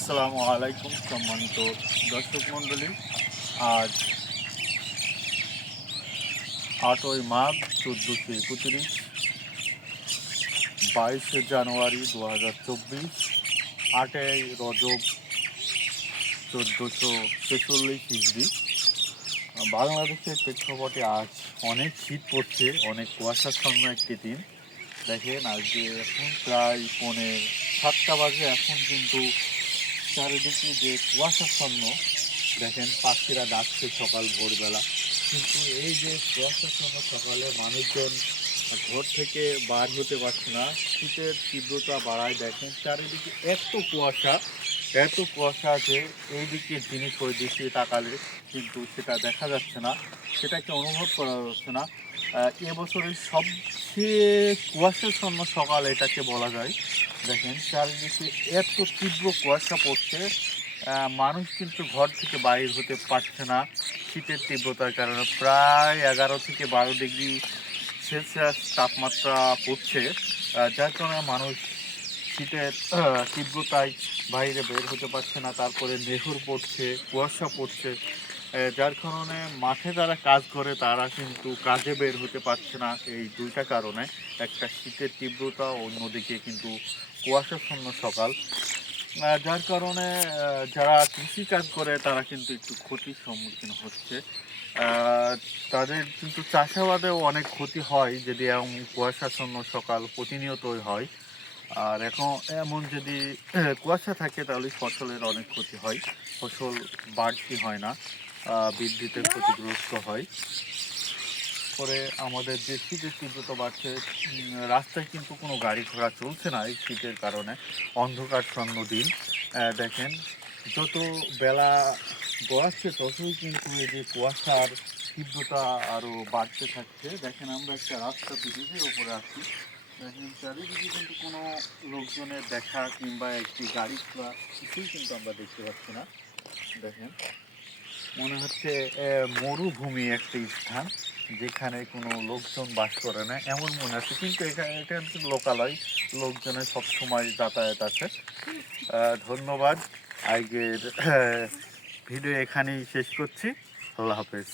আসসালামু আলাইকুম, সম্মানিত দর্শক মণ্ডলী। আজ আটই মাঘ চোদ্দোশো একত্রিশ, বাইশে জানুয়ারি দু হাজার চব্বিশ, আটই রজব চোদ্দোশো ছেচল্লিশ ইসবি বাংলাদেশের প্রেক্ষাপটে আজ অনেক শীত পড়ছে, অনেক কুয়াশাচ্ছন্ন একটি দিন। দেখেন, আজকে এখন প্রায় পৌনে সাতটা বাজে, এখন কিন্তু চারিদিকে যে কুয়াশাচ্ছন্ন, দেখেন পাখিরা ডাকছে সকাল ভোরবেলা। কিন্তু এই যে কুয়াশাচ্ছন্ন সকালে মানুষজন ঘর থেকে বার হতে পারছে না, শীতের তীব্রতা বাড়ায় দেখেন চারিদিকে এত কুয়াশা। এত কুয়াশা যে এইদিকে জিনিস ওই দিকে তাকালে কিন্তু সেটা দেখা যাচ্ছে না, সেটাকে অনুভব করা যাচ্ছে না। এবছরের সবচেয়ে কুয়াশার কুয়াশাচ্ছন্ন সকাল এটাকে বলা যায়। দেখেন, চারিদিকে এত তীব্র কুয়াশা পড়ছে মানুষ কিন্তু ঘর থেকে বাইর হতে পারছে না শীতের তীব্রতার কারণে। প্রায় এগারো থেকে বারো ডিগ্রি সেলসিয়াস তাপমাত্রা পড়ছে যার কারণে মানুষ শীতের তীব্রতায় বাইরে বের হতে পারছে না, তারপরে মেঘর পড়ছে, কুয়াশা পড়ছে যার কারণে মাঠে যারা কাজ করে তারা কিন্তু কাজে বের হতে পারছে না এই দুইটা কারণে। একটা শীতের তীব্রতা, অন্যদিকে কিন্তু কুয়াশাচ্ছন্ন সকাল। যার কারণে যারা কৃষি কাজ করে তারা কিন্তু একটু ক্ষতির সম্মুখীন হচ্ছে। তাদের কিন্তু চাষাবাদেও অনেক ক্ষতি হয়, যদি এমন কুয়াশাচ্ছন্ন সকাল প্রতিনিয়তই হয়। আর এখন এমন যদি কুয়াশা থাকে তাহলে ফসলের অনেক ক্ষতি হয়। ফসল বাড়তি হয় না বিদ্যুতের ক্ষতিগ্রস্ত হয়। পরে আমাদের যে শীতের তীব্রতা বাড়ছে রাস্তায় কিন্তু কোনো গাড়ি ঘোড়া চলছে না এই শীতের কারণে। অন্ধকার অন্ধকারচ্ছন্ন দিন দেখেন, যত বেলা গড়াচ্ছে ততই কিন্তু এই যে কুয়াশার তীব্রতা আরও বাড়তে থাকছে। দেখেন, আমরা একটা রাস্তা ব্রিজের ওপরে আছি চারিদিকে কিন্তু কোনো লোকজনের দেখা কিংবা একটি গাড়ি ঘোড়া কিছুই কিন্তু আমরা দেখতে পাচ্ছি না, দেখেন। মনে হচ্ছে মরুভূমি একটি স্থান যেখানে কোনো লোকজন বাস করে না, এমন মনে হচ্ছে। কিন্তু এখানে এটা লোকালয় লোকজনের সবসময় যাতায়াত আছে। ধন্যবাদ। আজকের ভিডিও এখানেই শেষ করছি। আল্লাহ হাফেজ।